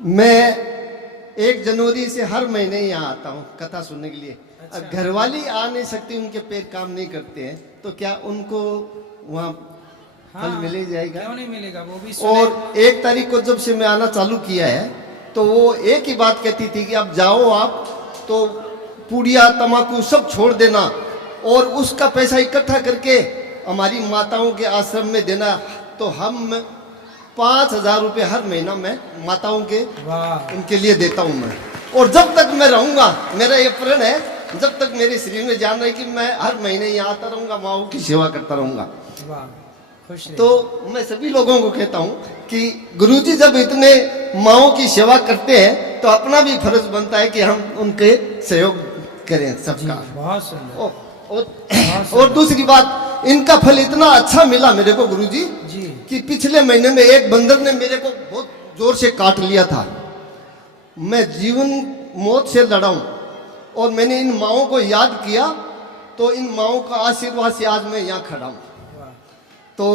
मैं 1 जनवरी से हर महीने यहाँ आता हूँ कथा सुनने के लिए। अच्छा। घरवाली आ नहीं सकती, उनके पैर काम नहीं करते हैं, तो क्या उनको वहाँ फल मिल ही जाएगा? क्यों नहीं मिलेगा, वो भी सुने। और 1 तारीख को जब से मैं आना चालू किया है तो वो एक ही बात कहती थी कि अब जाओ आप तो पूड़िया तम्बाकू सब छोड़ देना और उसका पैसा इकट्ठा करके हमारी माताओं के आश्रम में देना। तो हम 5,000 रुपये हर महीना मैं माताओं के वाह, उनके लिए देता हूँ मैं। और जब तक मैं रहूँगा, मेरा ये प्रण है, जब तक मेरे शरीर में जान रहे कि मैं हर महीने यहाँ आता रहूँगा, माओं की सेवा करता रहूँगा। वाह, खुश रहिए। तो मैं सभी लोगों को कहता हूँ कि गुरुजी जब इतने माओं की सेवा करते हैं तो अपना भी फर्ज बनता है कि हम उनके सहयोग करें जी, सबका। बहुत सुंदर। और दूसरी बात, इनका फल इतना अच्छा मिला मेरे को गुरुजी जी कि पिछले महीने में एक बंदर ने मेरे को बहुत जोर से काट लिया था। मैं जीवन मौत से लड़ा हूं और मैंने इन माओं को याद किया तो इन माओं का आशीर्वाद से आज मैं यहाँ खड़ा हूँ। वाह। तो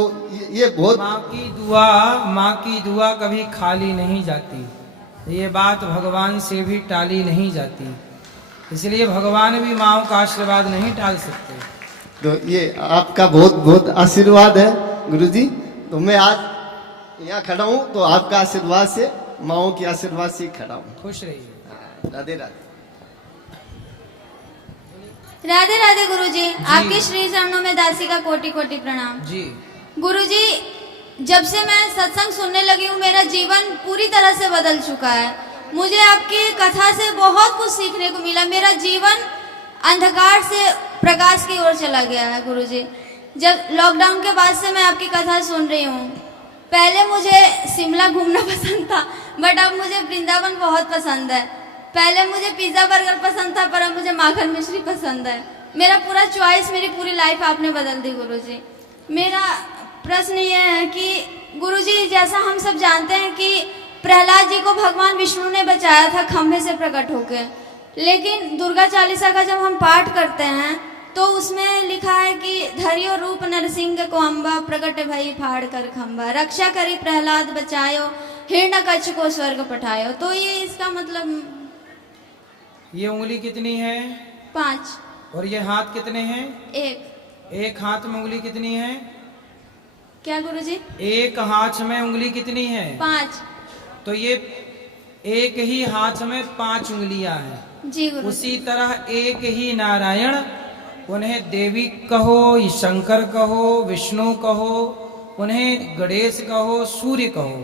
ये बहुत माँ की दुआ कभी खाली नहीं जाती, ये बात भगवान से भी टाली नहीं जाती, इसलिए भगवान भी माँओं का आशीर्वाद नहीं टाल सकते। तो ये आपका बहुत बहुत आशीर्वाद है गुरुजी। तो मैं आज यहाँ खड़ा हूँ तो आपका आशीर्वाद से, माओं के आशीर्वाद से खड़ा हूँ। खुश रहिए। राधे राधे। राधे राधे गुरुजी, आपके श्री चरणों में दासी का कोटि कोटि प्रणाम। जी गुरुजी, जब से मैं सत्संग सुनने लगी हूँ मेरा जीवन पूरी तरह से बदल चुका है। मुझे आपकी कथा से बहुत कुछ सीखने को मिला। मेरा जीवन अंधकार से प्रकाश की ओर चला गया है गुरुजी। जब लॉकडाउन के बाद से मैं आपकी कथा सुन रही हूँ, पहले मुझे शिमला घूमना पसंद था बट अब मुझे वृंदावन बहुत पसंद है। पहले मुझे पिज़्ज़ा बर्गर पसंद था पर अब मुझे माखन मिश्री पसंद है। मेरा पूरा चॉइस, मेरी पूरी लाइफ आपने बदल दी गुरुजी। मेरा प्रश्न ये है कि गुरुजी, जैसा हम सब जानते हैं कि प्रहलाद जी को भगवान विष्णु ने बचाया था खंभे से प्रकट होकर, लेकिन दुर्गा चालीसा का जब हम पाठ करते हैं तो उसमें लिखा है कि धरियो रूप नरसिंह को अम्बा, प्रकट भई फाड़ कर खंभा, रक्षा करी प्रहलाद बचायो, हिरण्यकश्यप को स्वर्ग पठायो। तो ये इसका मतलब, ये उंगली कितनी है? 5। और ये हाथ कितने हैं? 1। एक हाथ में उंगली कितनी है? क्या गुरुजी? एक हाथ में उंगली कितनी है? 5। तो ये एक ही हाथ में 5 उंगलियां हैं। जी गुरुजी। उसी तरह एक ही नारायण, उन्हें देवी कहो, शंकर कहो, विष्णु कहो, उन्हें गणेश कहो, सूर्य कहो,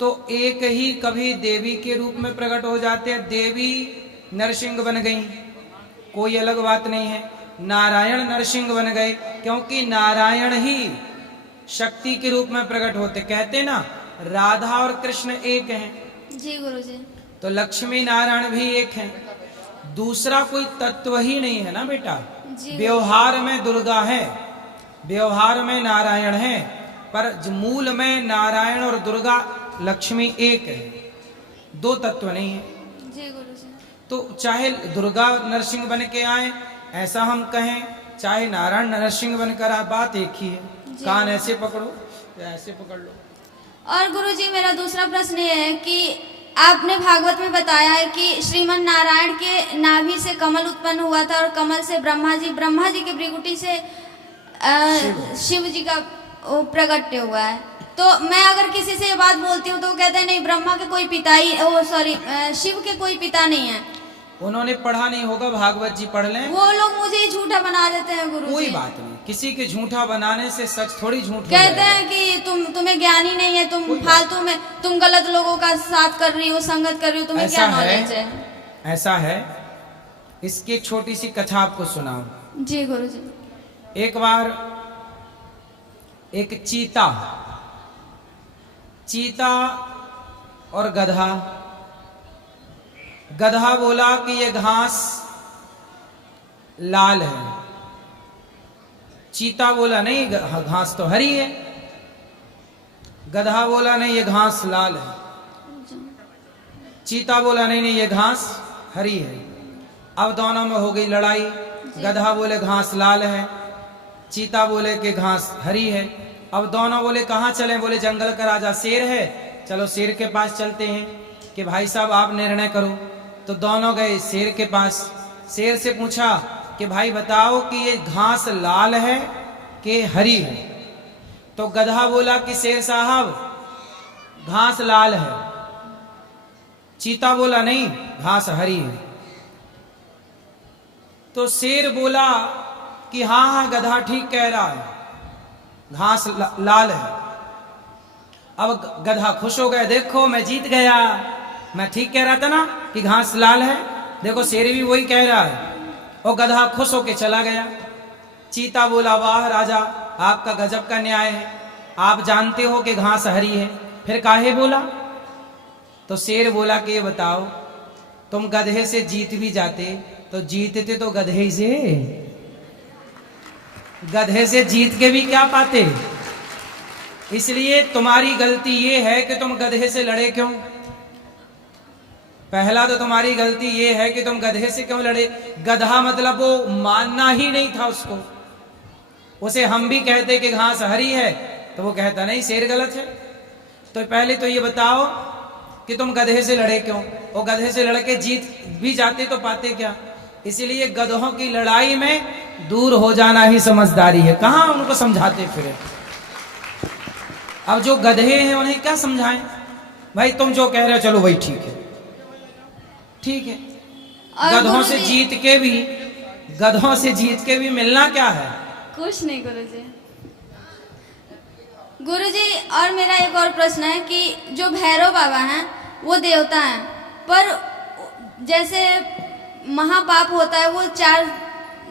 तो एक ही कभी देवी के रूप में प्रकट हो जाते हैं। देवी नरसिंह बन गई, कोई अलग बात नहीं है। नारायण नरसिंह बन गए क्योंकि नारायण ही शक्ति के रूप में प्रकट होते। कहते ना राधा और कृष्ण एक हैं। जी गुरुजी। तो लक्ष्मी नारायण भी एक हैं, दूसरा कोई तत्व ही नहीं है ना बेटा। जी। व्यवहार में दुर्गा है, व्यवहार में नारायण है, पर मूल में नारायण और दुर्गा लक्ष्मी एक है, 2 तत्व नहीं है। जी गुरुजी। तो चाहे दुर्गा नरसिंह बन के आए ऐसा हम कहें, चाहे नारायण नरसिंह बनकर आए, बात एक ही है। कान ऐसे पकड़ो या ऐसे पकड़ लो। और गुरुजी, मेरा दूसरा प्रश्न ये है कि आपने भागवत में बताया है कि श्रीमन नारायण के नाभि से कमल उत्पन्न हुआ था और कमल से ब्रह्मा जी के भृकुटी से शिव जी का प्रकट हुआ है। तो मैं अगर किसी से ये बात बोलती हूँ तो वो कहते हैं नहीं, ब्रह्मा के कोई पिता ही, शिव के कोई पिता नहीं है। उन्होंने पढ़ा नहीं होगा, भागवत जी पढ़ लें। वो लोग मुझे ही झूठा बना देते हैं गुरुजी। कोई बात नहीं, किसी के झूठा बनाने से सच थोड़ी झूठ कहते हैं कि तुम्हें ज्ञान ही नहीं है, तुम फालतू में, तुम गलत लोगों का साथ कर रही हो, संगत कर रही हो, तुम्हें क्या नॉलेज है? ऐसा है। इसकी एक छोटी सी कथा आपको सुनाऊं। जी गुरुजी। एक बार एक चीता और गधा बोला कि ये घास लाल है। चीता बोला नहीं, घास तो हरी है। गधा बोला नहीं, ये घास लाल है। चीता बोला नहीं नहीं, ये घास हरी है। अब दोनों में हो गई लड़ाई। गधा बोले घास लाल है, चीता बोले कि घास हरी है। अब दोनों बोले कहाँ चलें? बोले जंगल का राजा शेर है, चलो शेर के पास चलते हैं कि भाई साहब आप निर्णय करो। तो दोनों गए शेर के पास। शेर से पूछा कि भाई बताओ कि ये घास लाल है कि हरी है। तो गधा बोला कि शेर साहब घास लाल है। चीता बोला नहीं, घास हरी है। तो शेर बोला कि हाँ हाँ गधा ठीक कह रहा है, घास लाल है। अब गधा खुश हो गया, देखो मैं जीत गया, मैं ठीक कह रहा था ना कि घास लाल है, देखो शेर भी वही कह रहा है। और गधा खुश होके चला गया। चीता बोला वाह राजा, आपका गजब का न्याय है, आप जानते हो कि घास हरी है, फिर काहे बोला। तो शेर बोला कि ये बताओ तुम गधे से जीत भी जाते तो जीतते तो गधे से, गधे से जीत के भी क्या पाते। इसलिए तुम्हारी गलती ये है कि तुम गधे से लड़े क्यों। पहला तो तुम्हारी गलती ये है कि तुम गधे से क्यों लड़े। गधा मतलब वो मानना ही नहीं था उसको। उसे हम भी कहते कि घास हरी है तो वो कहता नहीं शेर गलत है। तो पहले तो ये बताओ कि तुम गधे से लड़े क्यों, और गधे से लड़के जीत भी जाते तो पाते क्या। इसीलिए गधों की लड़ाई में दूर हो जाना ही समझदारी है, कहां उनको समझाते फिरे। अब जो गधे हैं उन्हें क्या समझाएं, भाई तुम जो कह रहे हो चलो वही ठीक है, ठीक है। गधों से जीत के भी, गधों से जीत के भी मिलना क्या है, कुछ नहीं गुरुजी। गुरुजी और मेरा एक और प्रश्न है कि जो भैरव बाबा हैं वो देवता हैं, पर जैसे महापाप होता है वो 4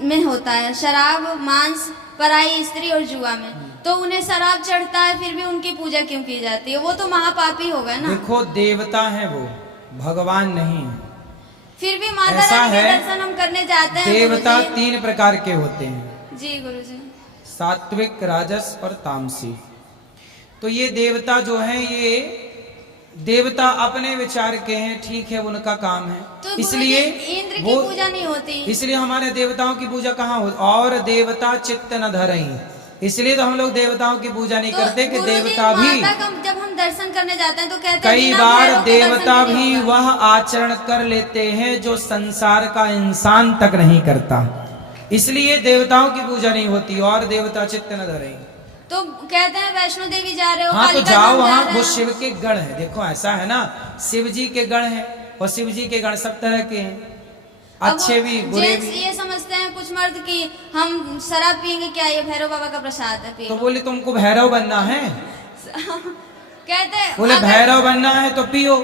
में होता है, शराब, मांस, पराई स्त्री और जुआ में। तो उन्हें शराब चढ़ता है फिर भी उनकी पूजा क्यों की जाती है, वो तो महापापी हो गए ना। देखो देवता हैं वो, भगवान नहीं है। फिर भी माता रानी के दर्शन हम करने जाते हैं। देवता 3 प्रकार के होते हैं, जी गुरुजी। सात्विक, राजस और तामसी। तो ये देवता जो है ये देवता अपने विचार के हैं, ठीक है, उनका काम है। तो इसलिए इंद्र की पूजा नहीं होती, इसलिए हमारे देवताओं की पूजा कहाँ हो। और देवता चित्त न धरई, इसलिए तो हम लोग देवताओं की पूजा नहीं करते कि देवता भी, जब हम दर्शन करने जाते हैं तो कहते हैं कई बार देवता भी वह आचरण कर लेते हैं जो संसार का इंसान तक नहीं करता। इसलिए देवताओं की पूजा नहीं होती। और देवता चित्त न धरई, तो कहते हैं वैष्णो देवी जा रहे हो, हाँ तो जाओ वहाँ, वो शिव के गण है। देखो ऐसा है ना, शिव जी के गण है, और शिव जी के गण सब तरह के हैं, अच्छे भी बुरे भी। ये समझते हैं कुछ मर्द कि हम शराब पियेंगे क्या, ये भैरव बाबा का प्रसाद है, तो बोले तुमको भैरव बनना है कहते बोले भैरव बनना है तो पियो,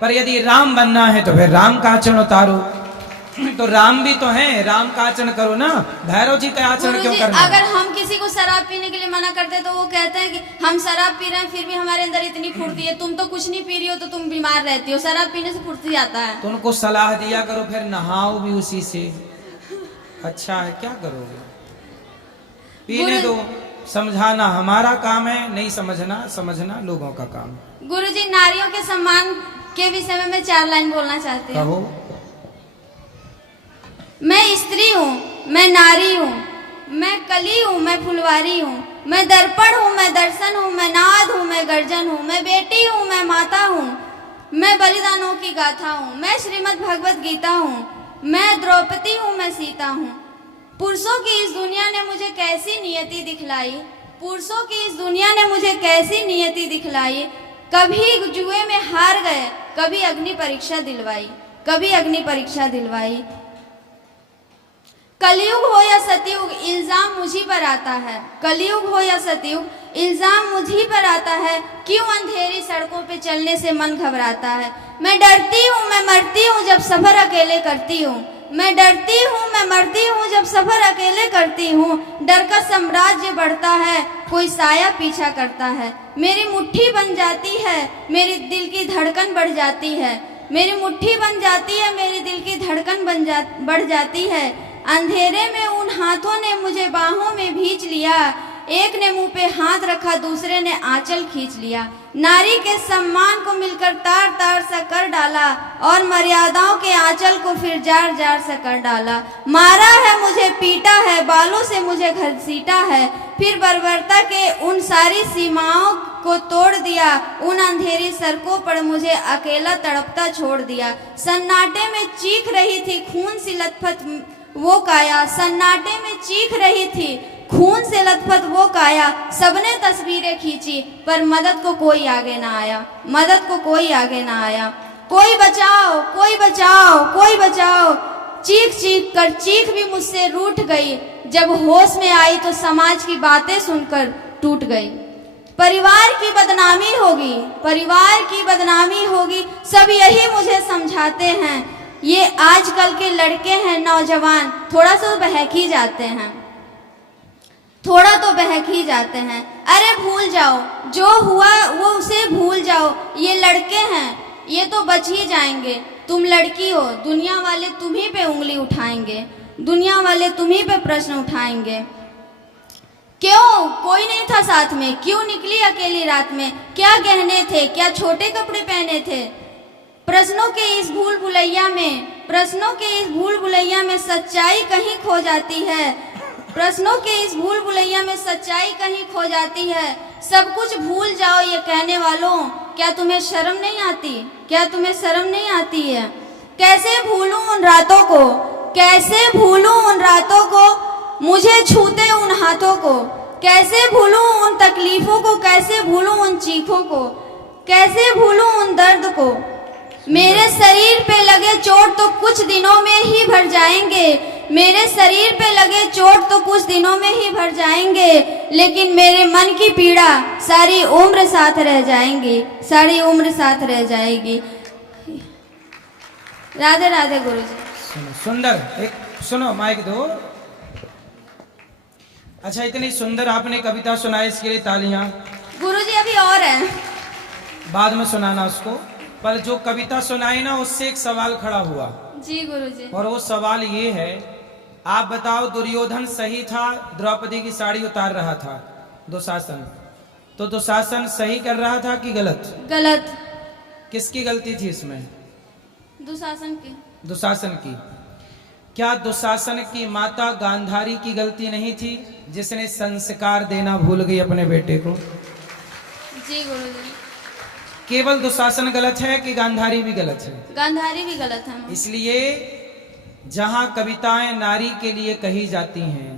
पर यदि राम बनना है तो फिर राम का आचरण उतारो। तो राम भी तो हैं, राम का आचरण करो ना, भैरव जी का आचरण क्यों करना। अगर हम किसी को शराब पीने के लिए मना करते हैं तो वो कहते हैं कि हम शराब पी रहे हैं फिर भी हमारे अंदर इतनी फुर्ती है, तुम तो कुछ नहीं पी रही हो तो तुम बीमार रहती हो, शराब पीने से फुर्ती आता है। तो उनको सलाह दिया करो फिर नहाओ भी उसी से, अच्छा है, क्या करोगे। पीने दो, समझाना हमारा काम है, नहीं समझना समझना लोगों का काम। गुरुजी नारियों के सम्मान के विषय में मैं 4 लाइन बोलना चाहती हूँ। कहो। मैं स्त्री हूँ, मैं नारी हूँ, मैं कली हूँ, मैं फुलवारी हूँ, मैं दर्पण हूँ, मैं दर्शन हूँ, मैं नाद हूँ, मैं गर्जन हूँ, मैं बेटी हूँ, मैं माता हूँ, मैं बलिदानों की गाथा हूँ, मैं श्रीमद् भगवत गीता हूँ, मैं द्रौपदी हूँ, मैं सीता हूँ। पुरुषों की इस दुनिया ने मुझे कैसी नियति दिखलाई, पुरुषों की इस दुनिया ने मुझे कैसी नियति दिखलाई। कभी जुए में हार गए, कभी अग्नि परीक्षा दिलवाई, कभी अग्नि परीक्षा दिलवाई। कलयुग हो या सतयुग इल्जाम मुझी पर आता है, कलयुग हो या सतयुग इल्जाम मुझी पर आता है। क्यों अंधेरी सड़कों पे चलने से मन घबराता है। मैं डरती हूँ, मैं मरती हूँ जब सफर अकेले करती हूँ, मैं डरती हूँ, मैं मरती हूँ जब सफर अकेले करती हूँ। डर का साम्राज्य बढ़ता है, कोई साया पीछा करता है। मेरी मुट्ठी बन जाती है, मेरी दिल की धड़कन बढ़ जाती है, मेरी मुट्ठी बन जाती है, मेरी दिल की धड़कन बढ़ जाती है। अंधेरे में उन हाथों ने मुझे बाहों में भींच लिया, एक ने मुंह पे हाथ रखा, दूसरे ने आंचल खींच लिया। नारी के सम्मान को मिलकर तार तार सा कर डाला और मर्यादाओं के आंचल को फिर जार जार सा कर डाला। मारा है मुझे, पीटा है, बालों से मुझे घसीटा है, फिर बर्बरता के उन सारी सीमाओं को तोड़ दिया, उन अंधेरी सड़कों पर मुझे अकेला तड़पता छोड़ दिया। सन्नाटे में चीख रही थी खून सी लथपथ वो काया, सन्नाटे में चीख रही थी खून से लथपथ वो काया। सबने तस्वीरें खींची पर मदद को कोई आगे ना आया, मदद को कोई आगे ना आया। कोई बचाओ, कोई बचाओ, कोई बचाओ, चीख चीख कर चीख भी मुझसे रूठ गई। जब होश में आई तो समाज की बातें सुनकर टूट गई। परिवार की बदनामी होगी, परिवार की बदनामी होगी, सब यही मुझे समझाते हैं। ये आजकल के लड़के हैं नौजवान, थोड़ा सा बहक ही जाते हैं, थोड़ा तो बहक ही जाते हैं। अरे भूल जाओ, जो हुआ वो उसे भूल जाओ। ये लड़के हैं, ये तो बच ही जाएंगे। तुम लड़की हो, दुनिया वाले तुम्ही पे उंगली उठाएंगे, दुनिया वाले तुम्ही पे प्रश्न उठाएंगे। क्यों कोई नहीं था साथ में, क्यों निकली अकेली रात में, क्या गहने थे, क्या छोटे कपड़े पहने थे। प्रश्नों के इस भूल भुलैया में, प्रश्नों के इस भूल भुलैया में सच्चाई कहीं खो जाती है, प्रश्नों के इस भूल भुलैया में सच्चाई कहीं खो जाती है। सब कुछ भूल जाओ ये कहने वालों, क्या तुम्हें शर्म नहीं आती, क्या तुम्हें शर्म नहीं आती है। कैसे भूलूं उन रातों को, कैसे भूलूं उन रातों को, मुझे छूते उन हाथों को। कैसे भूलूं उन तकलीफों को, कैसे भूलूं उन चीखों को, कैसे भूलूं उन दर्द को। मेरे शरीर पे लगे चोट तो कुछ दिनों में ही भर जाएंगे, मेरे शरीर पे लगे चोट तो कुछ दिनों में ही भर जाएंगे, लेकिन मेरे मन की पीड़ा सारी उम्र साथ रह जाएंगी, सारी उम्र साथ रह जाएगी। राधे राधे गुरुजी। सुंदर, एक सुनो, माइक दो। अच्छा, इतनी सुंदर आपने कविता सुनाई, इसके लिए तालियां। गुरुजी अभी और है, बाद में सुनाना उसको, पर जो कविता सुनाई ना उससे एक सवाल खड़ा हुआ। जी गुरुजी। और वो सवाल ये है, आप बताओ, दुर्योधन सही था, द्रौपदी की साड़ी उतार रहा था, दुशासन, तो दुशासन सही कर रहा था कि गलत? गलत। किसकी गलती थी इसमें? दुशासन की। दुशासन की। क्या दुशासन की माता गांधारी की गलती नहीं थी, जिसने संस्कार देना भूल गई अपने बेटे को? जी गुरुजी। केवल दुशासन गलत है कि गांधारी भी गलत है? गांधारी भी गलत है। इसलिए जहां कविताएं नारी के लिए कही जाती हैं,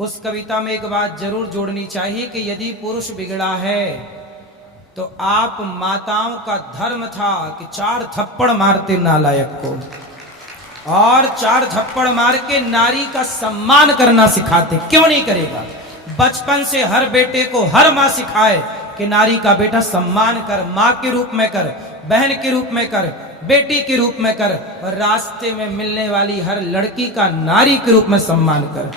उस कविता में एक बात जरूर जोड़नी चाहिए कि यदि पुरुष बिगड़ा है तो आप माताओं का धर्म था कि 4 थप्पड़ मारते नालायक को, और 4 थप्पड़ मार के नारी का सम्मान करना सिखाते। क्यों नहीं करेगा? बचपन से हर बेटे को हर माँ सिखाए कि नारी का बेटा सम्मान कर, माँ के रूप में कर, बहन के रूप में कर, बेटी के रूप में कर, और रास्ते में मिलने वाली हर लड़की का नारी के रूप में सम्मान कर,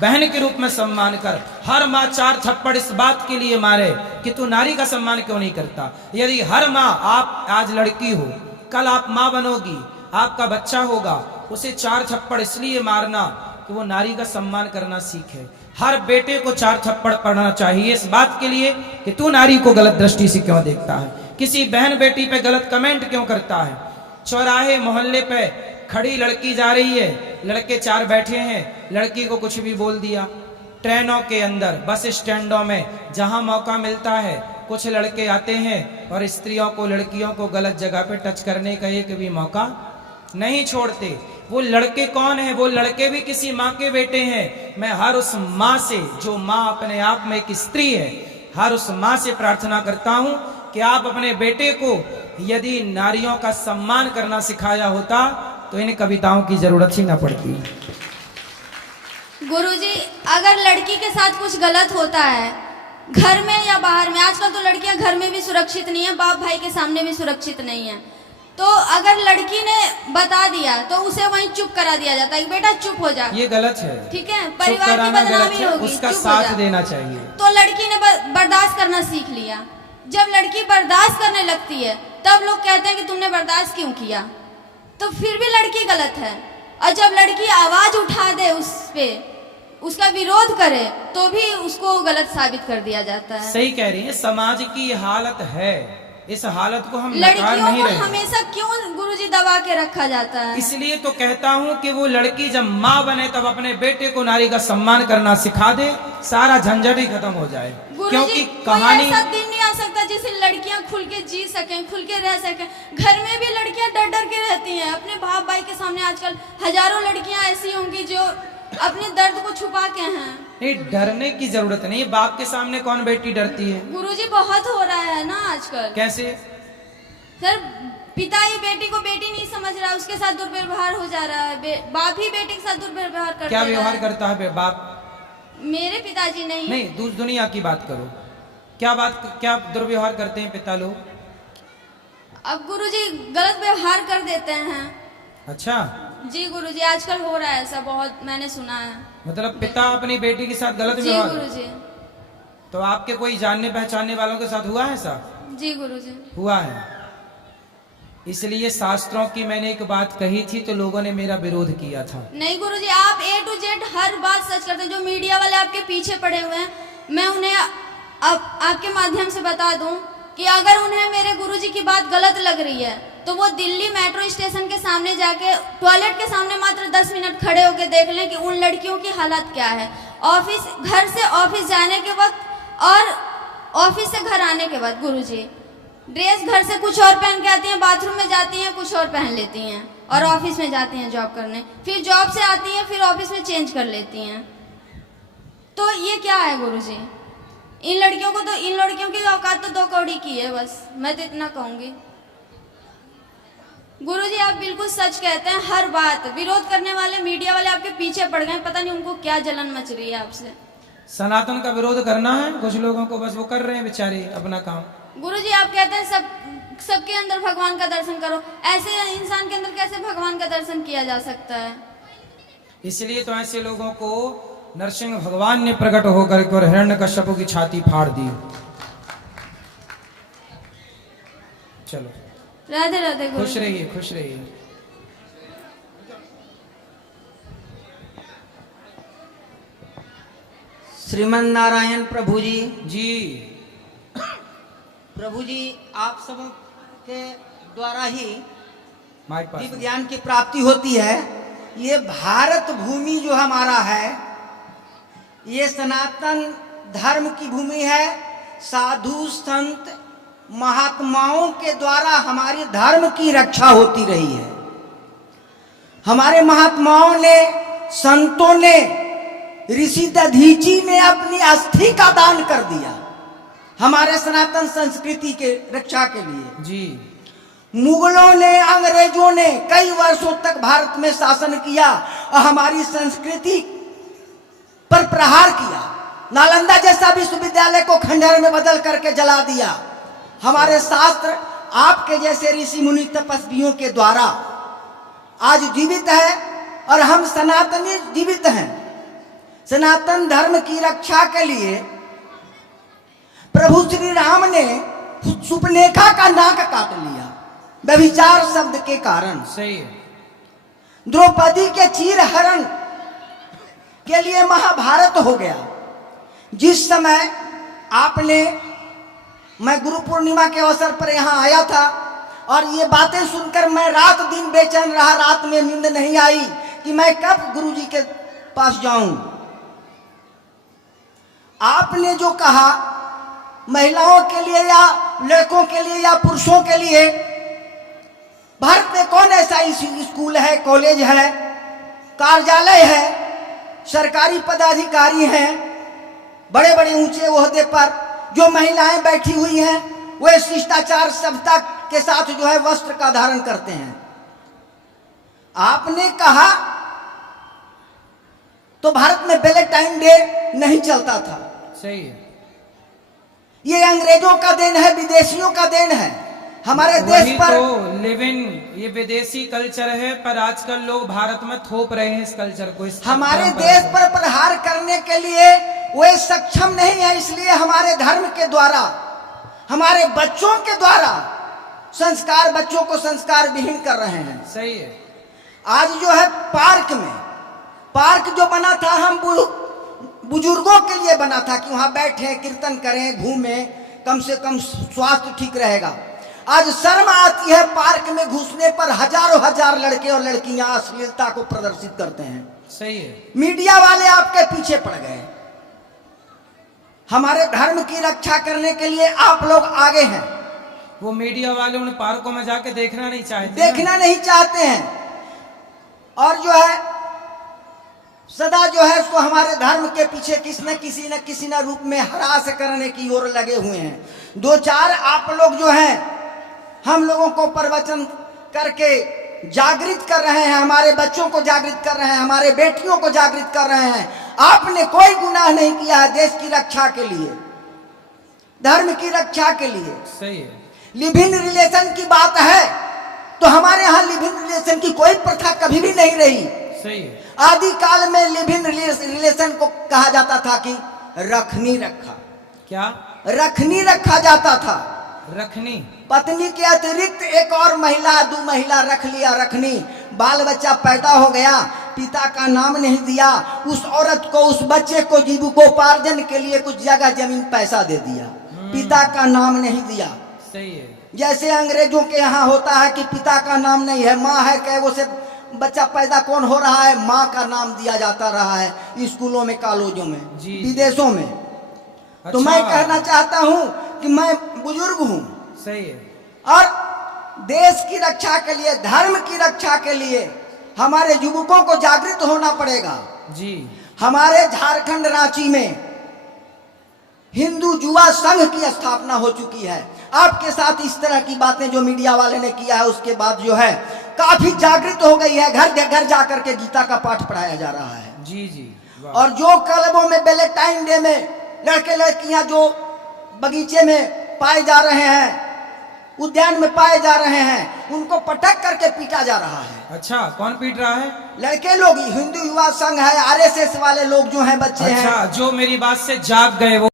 बहन के रूप में सम्मान कर। हर माँ 4 थप्पड़ इस बात के लिए मारे कि तू नारी का सम्मान क्यों नहीं करता। यदि हर माँ, आप आज लड़की हो, कल आप माँ बनोगी, आपका बच्चा होगा, उसे 4 थप्पड़ इसलिए मारना कि वो नारी का सम्मान करना सीखे। हर बेटे को 4 थप्पड़ पड़ना चाहिए इस बात के लिए कि तू नारी को गलत दृष्टि से क्यों देखता है, किसी बहन बेटी पे गलत कमेंट क्यों करता है। चौराहे मोहल्ले पे खड़ी लड़की जा रही है, लड़के 4 बैठे हैं, लड़की को कुछ भी बोल दिया। ट्रेनों के अंदर, बस स्टैंडों में, जहां मौका मिलता है, कुछ लड़के आते हैं और स्त्रियों को, लड़कियों को गलत जगह पे टच करने का एक भी मौका नहीं छोड़ते। वो लड़के कौन है? वो लड़के भी किसी माँ के बेटे हैं। मैं हर उस माँ से, जो माँ अपने आप में एक स्त्री है, हर उस माँ से प्रार्थना करता हूं कि आप अपने बेटे को यदि नारियों का सम्मान करना सिखाया होता तो इन कविताओं की जरूरत ही ना पड़ती। गुरुजी, अगर लड़की के साथ कुछ गलत होता है, घर में या बाहर में, आजकल तो लड़कियां घर में भी सुरक्षित नहीं है, बाप भाई के सामने भी सुरक्षित नहीं है, तो अगर लड़की ने बता दिया तो उसे वहीं चुप करा दिया जाता है कि बेटा चुप हो जा। ये गलत है, ठीक है, परिवार की बदनामी होगी, उसका चुप साथ देना चाहिए। तो लड़की ने बर्दाश्त करना सीख लिया। जब लड़की बर्दाश्त करने लगती है तब लोग कहते हैं कि तुमने बर्दाश्त क्यों किया, तो फिर भी लड़की गलत है। और जब लड़की आवाज उठा दे उस पे, उसका विरोध करे, तो भी उसको गलत साबित कर दिया जाता है। सही कह रही है, समाज की हालत है। इस हालत को हम नकार लड़कियों नहीं को रहे। हमेशा क्यों गुरुजी दबा के रखा जाता है? इसलिए तो कहता हूं कि वो लड़की जब माँ बने तब अपने बेटे को नारी का सम्मान करना सिखा दे, सारा झंझट ही खत्म हो जाए। गुरुजी, क्योंकि कोई कहानी ऐसा दिन नहीं आ सकता जिससे लड़कियां खुल के जी सकें, खुल के रह सकें। घर में भी लड़कियां डर डर के रहती हैं अपने बाप भाई के सामने। आजकल हजारों लड़कियां ऐसी होंगी जो अपने दर्द को छुपा के हैं। नहीं, डरने की जरूरत नहीं। बाप के सामने कौन बेटी डरती है? गुरुजी, बहुत हो रहा है ना आजकल। कैसे? सर, पिता ही बेटी को बेटी नहीं समझ रहा है, उसके साथ दुर्व्यवहार हो जा रहा है। बाप ही बेटे के साथ दुर्व्यवहार करता है। क्या व्यवहार करता है बाप? मेरे पिताजी नहीं, दूसरी दुनिया की बात करो। क्या दुर्व्यवहार करते हैं पिता लोग? अब गुरुजी गलत व्यवहार कर देते हैं। अच्छा जी गुरुजी, आजकल हो रहा है ऐसा, बहुत मैंने सुना है। मतलब पिता अपनी बेटी के साथ गलत जी व्यवहार? गुरुजी। तो आपके कोई जानने पहचानने वालों के साथ हुआ है ऐसा? जी गुरुजी। हुआ है। इसलिए शास्त्रों की मैंने एक बात कही थी तो लोगों ने मेरा विरोध किया था। नहीं गुरुजी, आप A to Z हर बात सच करते हैं। जो मीडिया वाले आपके पीछे पड़े हुए हैं, मैं उन्हें आपके माध्यम से बता दूं कि अगर उन्हें मेरे गुरुजी की बात गलत लग रही है तो वो दिल्ली मेट्रो स्टेशन के सामने जाके टॉयलेट के सामने मात्र 10 मिनट खड़े होकर देख लें कि उन लड़कियों की हालत क्या है। घर से ऑफिस जाने के वक्त और ऑफिस से घर आने के बाद गुरुजी ड्रेस घर से कुछ और पहन के आती हैं, बाथरूम में जाती हैं कुछ और पहन लेती हैं, और ऑफिस में जाती हैं जॉब करने, फिर जॉब से आती हैं फिर ऑफिस में चेंज कर लेती हैं। तो ये क्या है गुरुजी? इन लड़कियों की औकात तो 2 कौड़ी की है बस, मैं तो इतना कहूंगी। गुरुजी, आप बिल्कुल सच कहते हैं। हर बात विरोध करने वाले मीडिया वाले आपके पीछे पड़ गए, पता नहीं उनको क्या जलन मच रही है आपसे। सनातन का विरोध करना है कुछ लोगों को, बस वो कर रहे हैं बेचारे अपना काम। गुरुजी, आप कहते हैं सबके अंदर भगवान का दर्शन करो, ऐसे इंसान के अंदर कैसे भगवान का दर्शन किया जा सकता है? इसलिए तो ऐसे लोगों को नरसिंह भगवान ने प्रकट होकर और हिरण्यकश्यप की छाती फाड़ दी। चलो, राधे राधे खुश रहिए, खुश रहिए। श्रीमन नारायण प्रभु जी। जी प्रभु जी, आप सब के द्वारा ही माइक पास। दिव्य ज्ञान की प्राप्ति होती है। ये भारत भूमि जो हमारा है, ये सनातन धर्म की भूमि है। साधु संत महात्माओं के द्वारा हमारे धर्म की रक्षा होती रही है। हमारे महात्माओं ने, संतों ने, ऋषि दधीची ने अपनी अस्थि का दान कर दिया हमारे सनातन संस्कृति के रक्षा के लिए। जी, मुगलों ने, अंग्रेजों ने कई वर्षों तक भारत में शासन किया और हमारी संस्कृति पर प्रहार किया। नालंदा जैसा विश्वविद्यालय को खंडहर में बदल करके जला दिया। हमारे शास्त्र आपके जैसे ऋषि मुनि तपस्वियों के द्वारा आज जीवित है और हम सनातनी जीवित हैं। सनातन धर्म की रक्षा के लिए प्रभु श्री राम ने सुपनेखा का नाक काट लिया व्यभिचार शब्द के कारण। सही है। द्रौपदी के चीर हरण के लिए महाभारत हो गया। जिस समय आपने, मैं गुरु पूर्णिमा के अवसर पर यहाँ आया था और ये बातें सुनकर मैं रात दिन बेचैन रहा, रात में नींद नहीं आई कि मैं कब गुरु जी के पास जाऊं। आपने जो कहा महिलाओं के लिए या लड़कों के लिए या पुरुषों के लिए, भारत में कौन ऐसा स्कूल है, कॉलेज है, कार्यालय है, सरकारी पदाधिकारी हैं, बड़े बड़े ऊंचे ओहदे पर जो महिलाएं बैठी हुई हैं, वे शिष्टाचार सभ्यता के साथ जो है वस्त्र का धारण करते हैं। आपने कहा तो भारत में वैलेंटाइन डे नहीं चलता था। सही है। ये अंग्रेजों का देन है, विदेशियों का देन है। हमारे देश पर तो ये विदेशी कल्चर है, पर आजकल लोग भारत में थोप रहे हैं इस कल्चर को। हमारे देश पर प्रहार करने के लिए वे सक्षम नहीं है। इसलिए हमारे धर्म के द्वारा, हमारे बच्चों के द्वारा संस्कार, बच्चों को संस्कार विहीन कर रहे हैं। सही है। आज जो है पार्क जो बना था, हम बुजुर्गों के लिए बना था कि वहां बैठे, कीर्तन करें, घूमें, कम से कम स्वास्थ्य ठीक रहेगा। आज शर्म आती है पार्क में घुसने पर हजारों हजार लड़के और लड़कियां अश्लीलता को प्रदर्शित करते हैं। सही है। मीडिया वाले आपके पीछे पड़ गए। हमारे धर्म की रक्षा करने के लिए आप लोग आगे हैं। वो मीडिया वाले उन पार्कों में जाके देखना नहीं चाहते, देखना नहीं चाहते हैं और जो है सदा जो है उसको हमारे धर्म के पीछे किसी न रूप में हरास करने की ओर लगे हुए हैं। दो चार आप लोग जो हैं हम लोगों को प्रवचन करके जागृत कर रहे हैं, हमारे बच्चों को जागृत कर रहे हैं, हमारे बेटियों को जागृत कर रहे हैं। आपने कोई गुनाह नहीं किया है देश की रक्षा के लिए, धर्म की रक्षा के लिए। सही है। लिव इन रिलेशन की बात है तो हमारे यहाँ लिव इन रिलेशन की कोई प्रथा कभी भी नहीं रही। सही है। आदि काल में लिव इन रिलेशन को कहा जाता था कि रखनी रखा। क्या? रखनी रखा जाता था। रखनी, पत्नी के अतिरिक्त एक और महिला, दो महिला रख लिया, रखनी। बाल बच्चा पैदा हो गया, पिता का नाम नहीं दिया, उस औरत को, उस बच्चे को जीविकोपार्जन के लिए कुछ जगह जमीन पैसा दे दिया, पिता का नाम नहीं दिया। सही है। जैसे अंग्रेजों के यहाँ होता है कि पिता का नाम नहीं है, माँ है, कहे वो से बच्चा पैदा कौन हो रहा है, माँ का नाम दिया जाता रहा है स्कूलों में, कॉलेजों में, विदेशों में। तो मैं कहना चाहता हूँ कि मैं बुजुर्ग हूँ। सही है। और देश की रक्षा के लिए, धर्म की रक्षा के लिए हमारे युवकों को जागृत होना पड़ेगा। जी। हमारे झारखंड रांची में हिंदू युवा संघ की स्थापना हो चुकी है। आपके साथ इस तरह की बातें जो मीडिया वाले ने किया है उसके बाद जो है काफी जागृत हो गई है। घर घर जाकर के गीता का पाठ पढ़ाया जा रहा है। जी जी। और जो क्लबों में वैलेंटाइन डे में लड़के लड़कियां जो बगीचे में पाए जा रहे हैं, उद्यान में पाए जा रहे हैं, उनको पटक करके पीटा जा रहा है। अच्छा, कौन पीट रहा है? लड़के लोग। हिंदू युवा संघ है, आरएसएस वाले लोग जो हैं, बच्चे हैं। अच्छा, जो मेरी बात से जाग गए वो